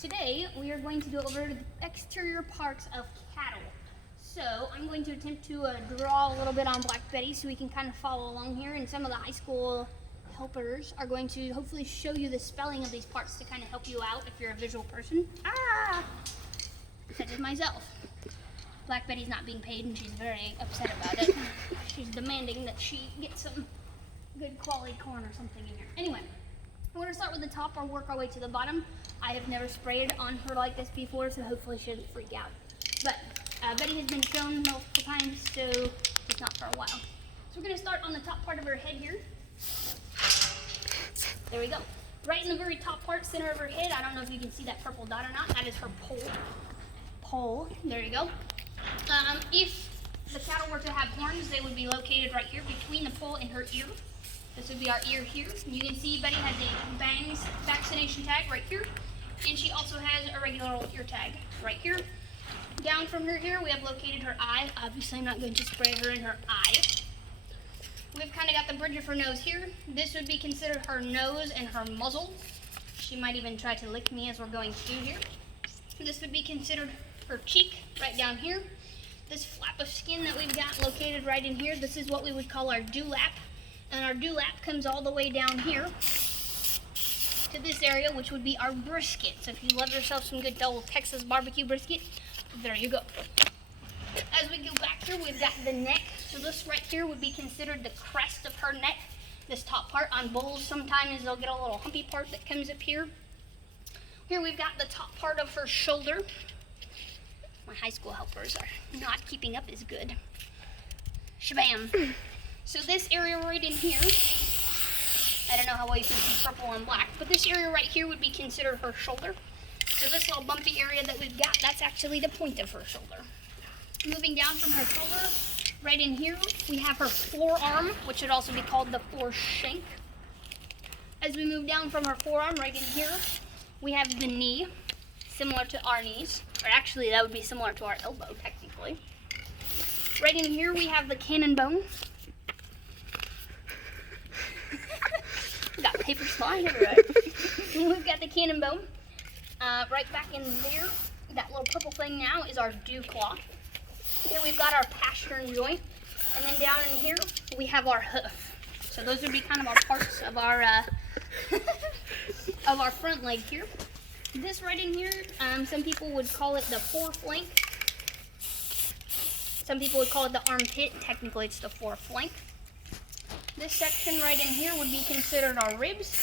Today we are going to go over the exterior parts of cattle. So I'm going to attempt to draw a little bit on Black Betty so we can kind of follow along here, and some of the high school helpers are going to hopefully show you the spelling of these parts to kind of help you out if you're a visual person. Such as myself. Black Betty's not being paid and she's very upset about it. She's demanding that she get some good quality corn or something in here. Anyway, we're going to start with the top and work our way to the bottom. I have never sprayed on her like this before, so hopefully she doesn't freak out. But Betty has been shown multiple times, so just not for a while. So we're going to start on the top part of her head here. There we go. Right in the very top part, center of her head, I don't know if you can see that purple dot or not, that is her pole. There you go. If the cattle were to have horns, they would be located right here between the pole and her ear. This would be our ear here. You can see Betty has a bangs vaccination tag right here, and she also has a regular old ear tag right here. Down from her ear, we have located her eye. Obviously, I'm not going to spray her in her eye. We've kind of got the bridge of her nose here. This would be considered her nose and her muzzle. She might even try to lick me as we're going through here. This would be considered her cheek right down here. This flap of skin that we've got located right in here, this is what we would call our dewlap. And our dewlap comes all the way down here to this area, which would be our brisket. So if you love yourself some good old Texas barbecue brisket, there you go. As we go back here, we've got the neck. So this right here would be considered the crest of her neck. This top part on bulls, sometimes they'll get a little humpy part that comes up here. Here we've got the top part of her shoulder. My high school helpers are not keeping up as good. Shabam. So this area right in here, I don't know how well you can see purple and black, but this area right here would be considered her shoulder. So this little bumpy area that we've got, that's actually the point of her shoulder. Moving down from her shoulder, right in here, we have her forearm, which would also be called the foreshank. As we move down from her forearm, right in here, we have the knee, similar to our knees, or actually that would be similar to our elbow, technically. Right in here, we have the cannon bone. We got papers flying everywhere. We've got the cannon bone. Right back in there, that little purple thing now is our dew claw. Here we've got our pastern joint, and then down in here we have our hoof. So those would be kind of our parts of our of our front leg here. This right in here, some people would call it the foreflank. Some people would call it the armpit. Technically, it's the foreflank. This section right in here would be considered our ribs.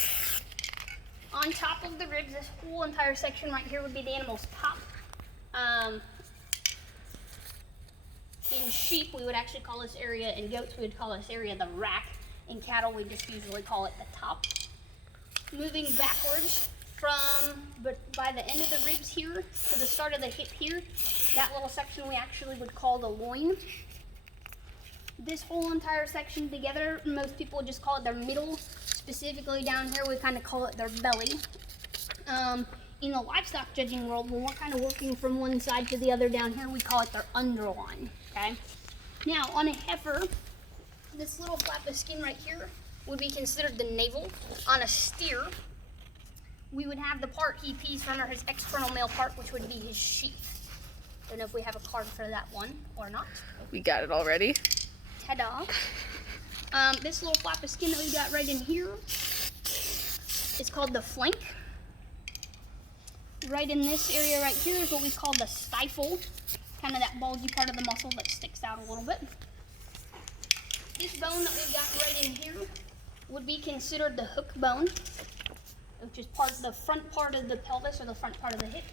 On top of the ribs, this whole entire section right here would be the animal's top. In sheep, we would actually call this area, in goats, we would call this area the rack. In cattle, we just usually call it the top. Moving backwards but by the end of the ribs here to the start of the hip here, that little section we actually would call the loin. This whole entire section together, most people would just call it their middle. Specifically down here, we kind of call it their belly. In the livestock judging world, when we're kind of working from one side to the other down here, we call it their underline, okay? Now, on a heifer, this little flap of skin right here would be considered the navel. On a steer, we would have the part he pees under his external male part, which would be his sheath. Don't know if we have a card for that one or not. We got it already. Ta-da. This little flap of skin that we've got right in here is called the flank. Right in this area right here is what we call the stifle, kind of that bulgy part of the muscle that sticks out a little bit. This bone that we've got right in here would be considered the hook bone, which is part of the front part of the pelvis or the front part of the hip.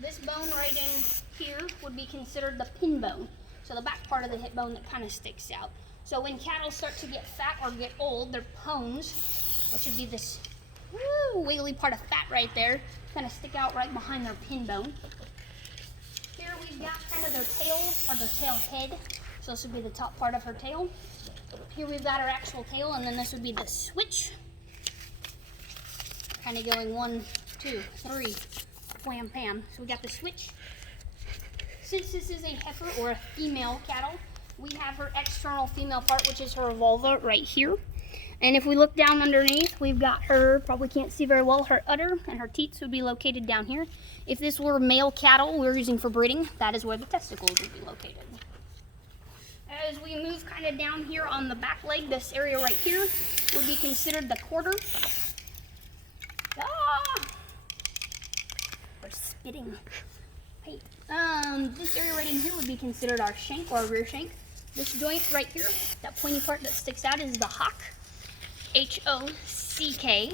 This bone right in here would be considered the pin bone, so the back part of the hip bone that kind of sticks out. So when cattle start to get fat or get old, their pones, which would be this wiggly part of fat right there, kind of stick out right behind their pin bone. Here we've got kind of their tail, or their tail head. So this would be the top part of her tail. Here we've got her actual tail, and then this would be the switch. Kind of going 1, 2, 3, wham, pam. So we got the switch. Since this is a heifer or a female cattle, we have her external female part, which is her vulva right here. And if we look down underneath, we've got her, probably can't see very well, her udder and her teats would be located down here. If this were male cattle we're using for breeding, that is where the testicles would be located. As we move kind of down here on the back leg, this area right here would be considered the quarter. We're spitting. Hey, this area right in here would be considered our shank or our rear shank. This joint right here, that pointy part that sticks out, is the hock. H-O-C-K.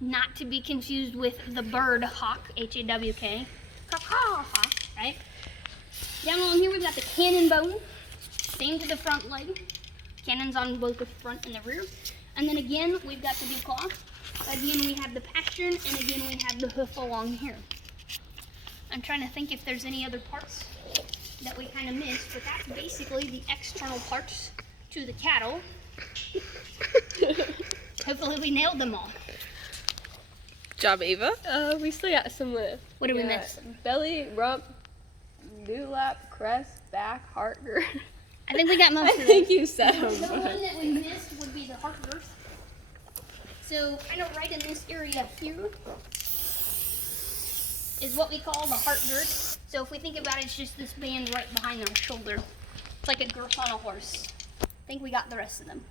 Not to be confused with the bird hawk, H-A-W-K. Hawk, right? Down on here we've got the cannon bone. Same to the front leg. Cannons on both the front and the rear. And then again, we've got the dew claw. Again, we have the pastern, and again, we have the hoof along here. I'm trying to think if there's any other parts that we kind of missed, but that's basically the external parts to the cattle. Hopefully we nailed them all. Good job, Ava. We still got some left. What did we miss? Belly, rump, dewlap, crest, back, heart girth. I think we got most I of them. think you said The them. one that we missed would be the heart girth. So kind of right in this area here is what we call the heart girth. So if we think about it, it's just this band right behind our shoulder. It's like a girth on a horse. I think we got the rest of them.